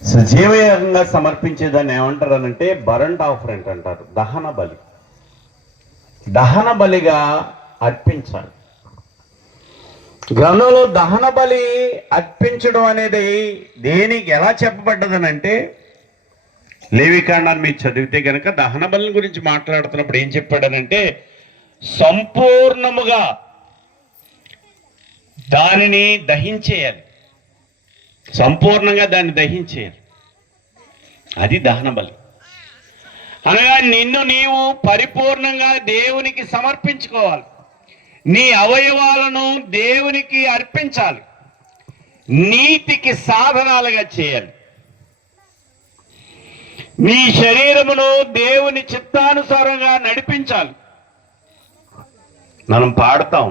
సజీవయాగంగా సమర్పించేదాన్ని ఏమంటారనంటే burnt ఆఫరెంట్ అంటారు. దహన బలి, దహన బలిగా అర్పించాలి. గ్రంథంలో దహన బలి అర్పించడం అనేది దేనికి ఎలా చెప్పబడ్డదనంటే, లేవికాండాన్ని మీరు చదివితే కనుక దహన బలి గురించి మాట్లాడుతున్నప్పుడు ఏం చెప్పాడనంటే, సంపూర్ణముగా దానిని దహించేయాలి, సంపూర్ణంగా దాన్ని దహించేయాలి. అది దహన బలి అనగా నిన్ను నీవు పరిపూర్ణంగా దేవునికి సమర్పించుకోవాలి. నీ అవయవాలను దేవునికి అర్పించాలి, నీతికి సాధనాలుగా చేయాలి. నీ శరీరమును దేవుని చిత్తానుసారంగా నడిపించాలి. మనం పాడతాం,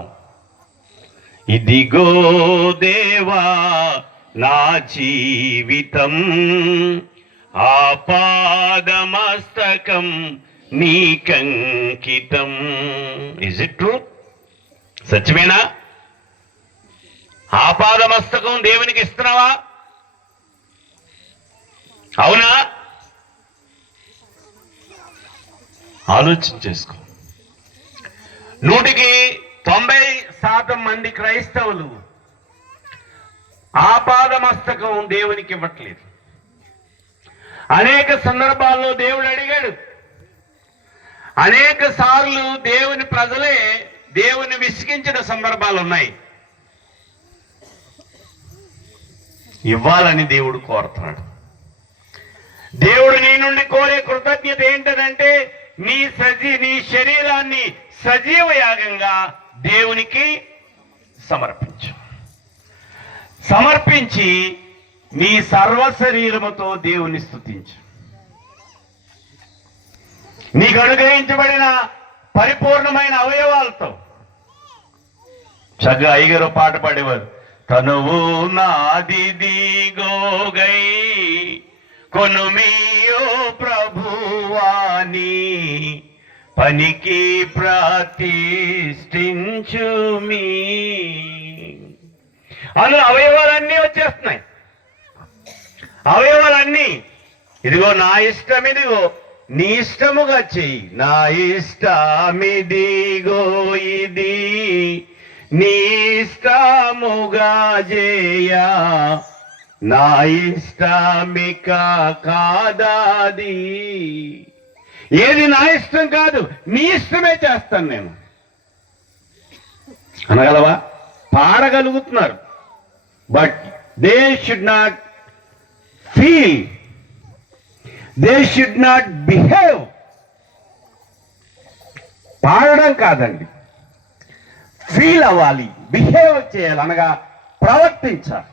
ఇదిగో దేవా నా జీవితం ఆపాదమస్తకం నీకంకితం. Is it true? సత్యమేనా? ఆపాదమస్తకం దేవునికి ఇస్తున్నావా? అవునా? ఆలోచన చేసుకో. 90% మంది క్రైస్తవులు ఆపాదమస్తకం దేవునికి ఇవ్వట్లేదు. అనేక సందర్భాల్లో దేవుడు అడిగాడు, అనేక సార్లు దేవుని ప్రజలే దేవుని విసిగించిన సందర్భాలు ఉన్నాయి. ఇవ్వాలని దేవుడు కోరుతున్నాడు. దేవుడు నీ నుండి కోరే కృతజ్ఞత ఏంటంటే, నీ శరీరాన్ని సజీవ యాగంగా దేవునికి సమర్పించి నీ సర్వ శరీరముతో దేవుని స్తుతించు. నీకు అనుగ్రహించబడిన పరిపూర్ణమైన అవయవాలతో. చక్కగా అయ్యగారు పాట పాడేవారు, తనువు నాదిదిగోగై కొనుమియో ప్రభువాని పనికి ప్రతిష్ఠించుమీ. అందులో అవయవాలన్నీ వచ్చేస్తున్నాయి. అవయవాలన్నీ ఇదిగో నా ఇష్టం, ఇదిగో నీ ఇష్టముగా చెయ్యి. నా ఇష్టమిదిగో ఇది నీ ఇష్టముగా చేయా, నా ఇష్టమిక కాదాది. ఏది నా ఇష్టం కాదు, నీ ఇష్టమే చేస్తాను నేను అనగలవా? పాడగలుగుతున్నారు, but they should not feel, they should not behave. పాడడం కాదండి, ఫీల్ అవ్వాలి, బిహేవ్ చేయాలి, అనగా ప్రవర్తించాలి.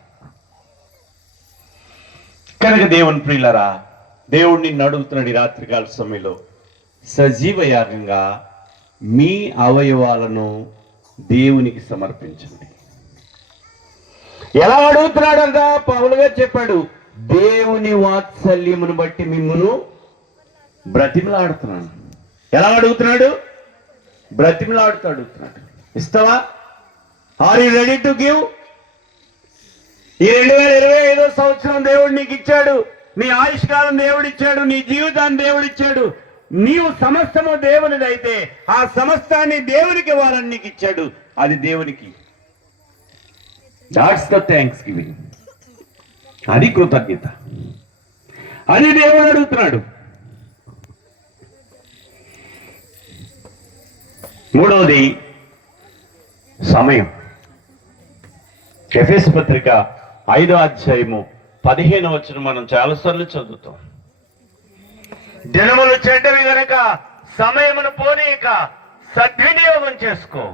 కనుక దేవుని ప్రియులరా, దేవుడు నిన్ను అడుగుతున్నాడు ఈ రాత్రికాల సమయంలో, సజీవ యాగంగా మీ అవయవాలను దేవునికి సమర్పించండి. ఎలా అడుగుతున్నాడంట? పౌలుగా చెప్పాడు, దేవుని వాత్సల్యమును బట్టి మిమ్మును బ్రతిమలాడుతున్నాను. ఎలా అడుగుతున్నాడు? బ్రతిమలాడుతూ అడుగుతున్నాడు. ఇస్తావా? Are you ready to give? ఈ 2025 సంవత్సరం దేవుడు నీకు ఇచ్చాడు, నీ ఆయుష్కాలం దేవుడిచ్చాడు, నీ జీవితాన్ని దేవుడిచ్చాడు. నీవు సమస్తము దేవునిదైతే ఆ సమస్తాన్ని దేవునికి ఇవ్వాలని నీకు ఇచ్చాడు. అది దేవునికి. That's the thanks giving. అది కృతజ్ఞత. అది దేవుడు అడుగుతున్నాడు. మూడవది సమయం. ఎఫెసు పత్రిక 5వ అధ్యాయము 15వ వచనం మనం చాలాసార్లు చదువుతాం. దినములు చెడ్డవి గనక సమయమును పోనీయక సద్వినియోగం చేసుకో.